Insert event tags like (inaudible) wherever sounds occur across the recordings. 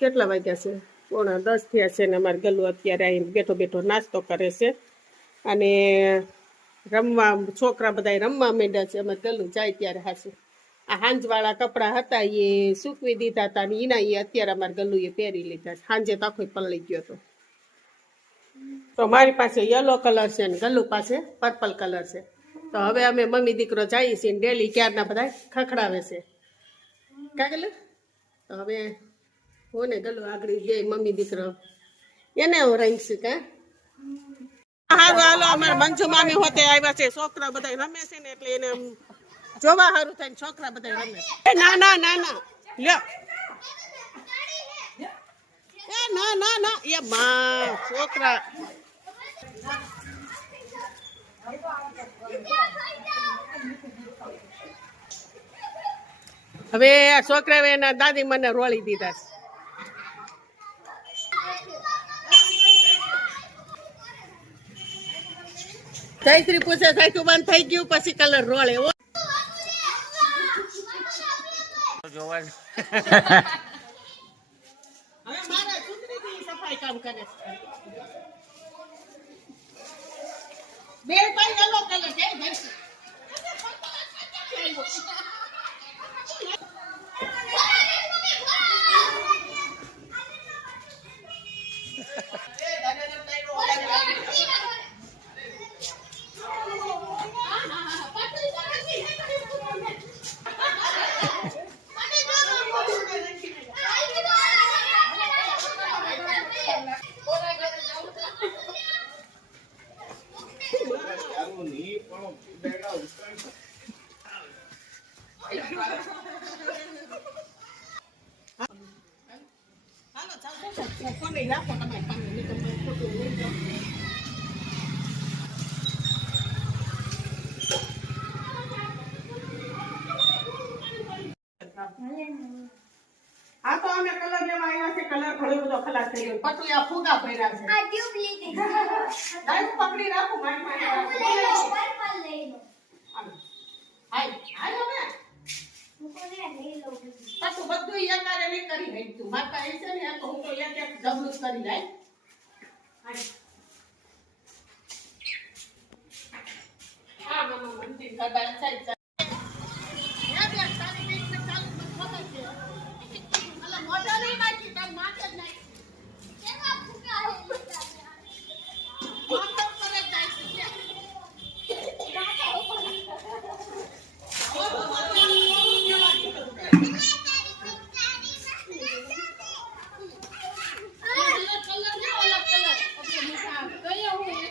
કેટલા વાગ્યા છે? પોણા દસ થયા છે ને અમારે ગલ્લું અત્યારે અહીં બેઠો બેઠો નાસ્તો કરે છે. અને રમવા, છોકરા બધા રમવા માંડ્યા છે. અમારે ગલું જાય ત્યારે હાસું. આ હાંજવાળા કપડાં હતા એ સૂકવી દીધા હતા ને એના એ અત્યારે અમારે ગલ્લુએ પહેરી લીધા છે. સાંજે તો આખો પલળી ગયો હતો. તો મારી પાસે યલો કલર છે ને ગલ્લુ પાસે પર્પલ કલર છે. તો હવે અમે મમ્મી દીકરો જઈએ છીએ ડેલી ક્યારના બધા ખખડાવે છે. કા ગલ્લુ તો હવે ને ગલો આગળ જઈ મમ્મી દીકરો. એને હું રમીશું કા? હારું, હાલો, અમારે મંજુ મામી હોતે આવ્યા છે. છોકરા બધા રમે છે ને એટલે એને જોવા સારું થાય છોકરા બધા રમે. છે ના ના ના ના. લ્યો. એ ના ના ના. એ માં છોકરા. હવે આ છોકરા એના દાદી મને રોળી દીધા છે. ચૈત્રી પૂછે સાચું બંધ થઈ ગયું? પછી કલર રોળ. એવો જોવા હવે મારા છોકરીથી સફાઈ કામ કરે બે ભાઈ યલો કલર છે ભાઈ હાલો ચાલો ચાલો કોને રાખો તમે પાણી નહીં તો મને ખોટું લઈ જાઓ. આ તો અમે કલર લેવા આવ્યા છે કલર ઘણો બધો ખલાસ થઈ ગયો. પછી આ ફુગા ભર્યા છે. ડાયરેક્ટ પકડી રાખો મારી પાસે. રાખો. હાલો. હાય હાય હવે પાછું બધું એકારે નહીં કરી નાખ્યું માતા એ છે ને તો હું તો એક એક જબલું જ કરી લાય હાય. હા, મામા, મંદિર ગડા સાઈડ સાઈડ. હે બેન, તારી બેનને ચાલુ તો ખબર છે. અલા, મોઢા નહીં નાખી, તારી માથે જ નાખી. મોઢા ઉપર જ નાખી, લે. અલગ કલર છે, અલગ કલર. આપણે મોટા કયો હોય?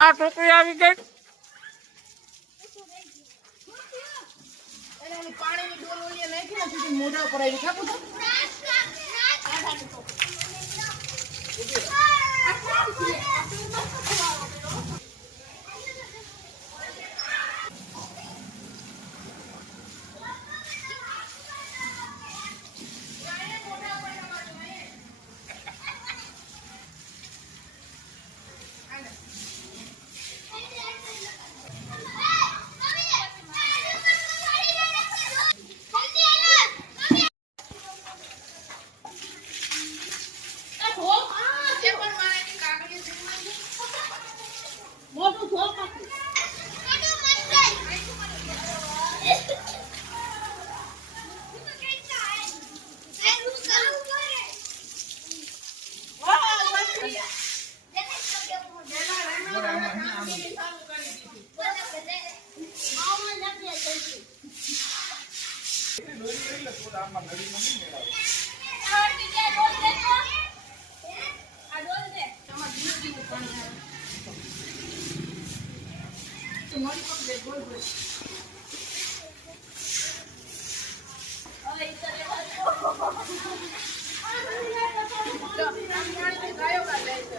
আটো তুই আমি দেখ। મોઢા પર આમાં નળીમાં નહીં મેળાવે ગાયો ગાય છે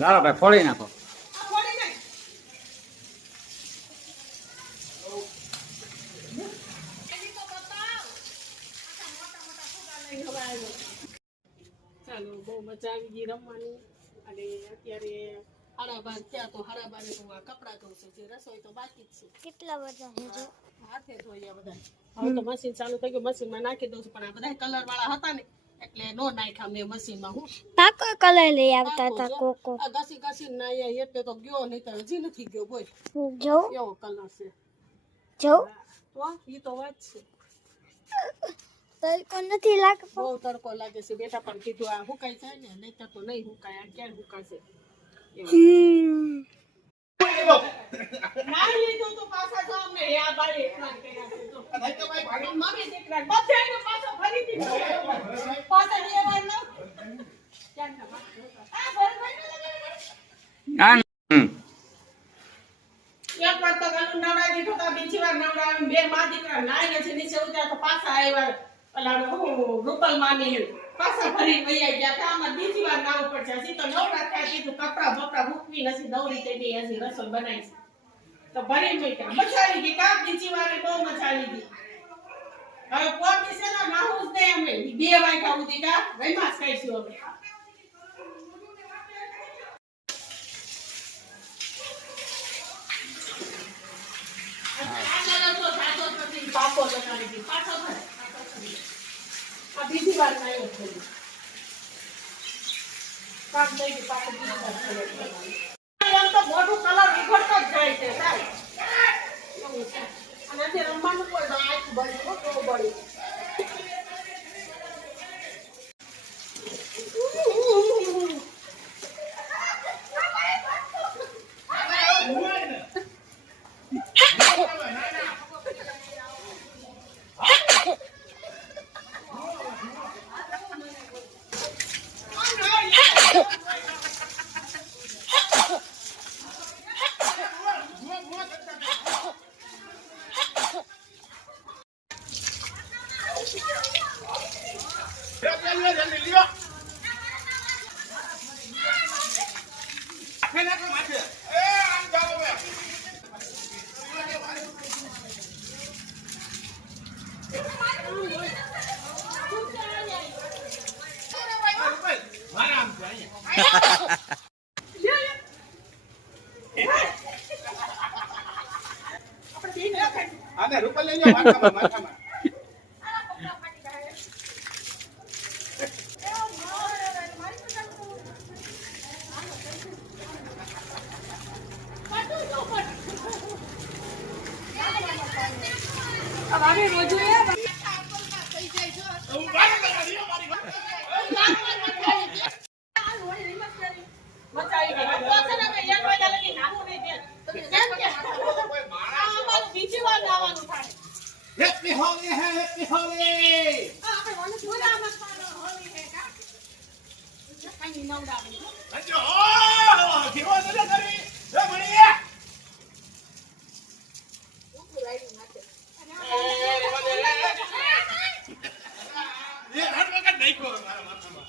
લાલો ભાઈ ફોડી નાખો. ચાલો બહુ મજા આવી ગઈ રમવાની. અને અત્યારે હાડા બાર થયા તો હાડા બારે તો આ કપડા છે જે રસોઈ તો બાકી જ છે. કેટલા બધા છે જો? હાથે ધોયા બધા. હવે તો મશીન ચાલુ થઈ ગયું મશીનમાં નાખી દઉં છું પણ આ બધા કલર વાળા હતા ને એટલે નો નાખ્યા મેં મશીનમાં હું. પાકો કલર લઈ આવતા હતા કોકો. આ ઘસી ઘસી નાયા એટલે તો ગયો નહીં તો હજી નથી ગયો બોલ. જો? એવો કલર છે? જો? તો ઈ તો વાત છે. તડકો નથી લાગતો? બહુ તડકો લાગે છે બેટા પણ કીધું આ હુકાય જાય ને નહીં તો નહીં હુકાય આ ક્યારે હુકાશે? એક વાર તો ગલું નવડાવી દીધું તો બીજી વાર નવડાવી બે માં દીકરા નાઈ છે નીચે ઉતર્યા તો પાછા આવ્યા પેલા રૂપલ મામી પાછા ફરી વૈયા ગયા તા આમાં બીજી વાર નાવું પડશે હજી તો નવરા થાય કીધું કપડા બપડા મૂકવી નથી નવરી થઈ ગઈ હજી રસોઈ બનાવી તો ભરી મૂક્યા મજા આવી ગઈ કા? બીજી વારે બહુ મચાવી ગઈ. હવે કોણ દિવસે ના નાહું જ નહીં અમે. બે વાગ્યા સુધી કા? વૈમાસ ખાઈશું અમે પાકો લગાડી દી પાછો થાય આ એમ તો મોઢું કલર ઉઘડતો જ જાય છે સાહેબ અને રમવાનું પણ તો બહુ બળી રૂપલ લઈ જાઓ માથામાં માથામાં બીજી વાર લાવવાનું થાય હેપી હોલી હે હેપી હોલી અજો ઓ કેવો નજર કરી એ મણીએ એ હાથ વગર નહીં કો મારા માથામાં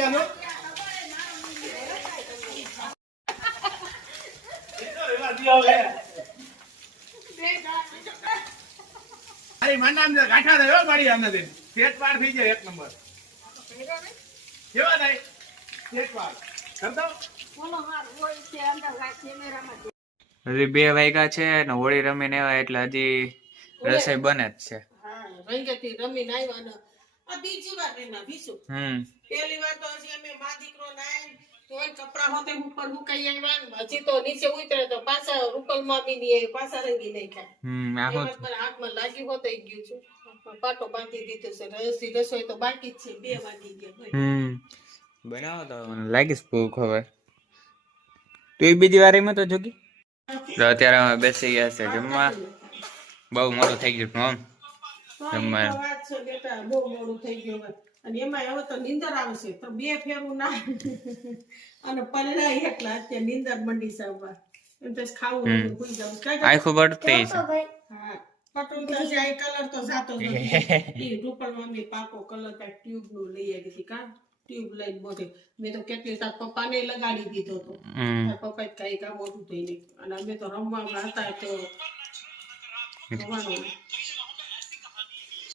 મને ભીખ્યા નો અરે માના અંદર ગાંઠા રહ્યો મારી આમને દિન પેટ પાર થઈ જાય એક નંબર. કેવા થાય? પેટ પાર હજી બે વાગ્યા છે ને હોળી રમીને આવ્યા એટલે હજી રસોઈ બને જ છે. હા રમીને આવ્યા ને આ બીજી વાર એમાં ભીશું હમ. પહેલી વાર તો હજી અમે મા દીકરો નાય તોય કપડા હોતે ઉપર મુકાઈ આવ્યા ને હજી તો નીચે ઉતરે તો પાછા રૂપલમાં બી નહીં પાછા રંગી નાખ્યા હમ આખું એમાં હાથમાં લાગી હોત ગયું છે. પાટો બાંધી દીધો છે રસી રસોઈ તો બાકી જ છે બે વાગી ગયા હમ. બનાવો તો મને લાગીશ ભૂખ હવે. તું બીજી વાર એમાં તો જોગી? તો અત્યારે અમે બેસી ગયા છે જમવા. બહુ મોડું થઈ ગયું આમ વાત છે બેટા બહુ મોડું થઈ ગયું હવે. અને એમાં હવે તો નીંદર આવશે તો બે ફેરું ના. અને પલ્લા અત્યારે નીંદર મંડી છે એમ તો ખાવું નથી ભૂલી જવું આખું બળતી છે. હા પટોળ તો હજી કલર તો જાતો જ નથી. (laughs) ઈ રૂપલ મમ્મી પાકો કલર કાંઈક ટ્યુબનું લઈ આવી હતી કા? ટ્યુબ લઈને મોઢે મેં તો કેટલી સાત પપ્પાને લગાડી દીધો હતો પપ્પા કઈ કામ ઓછું થઈ નહીં અને અમે તો રમવા હતા તો રમવાનું.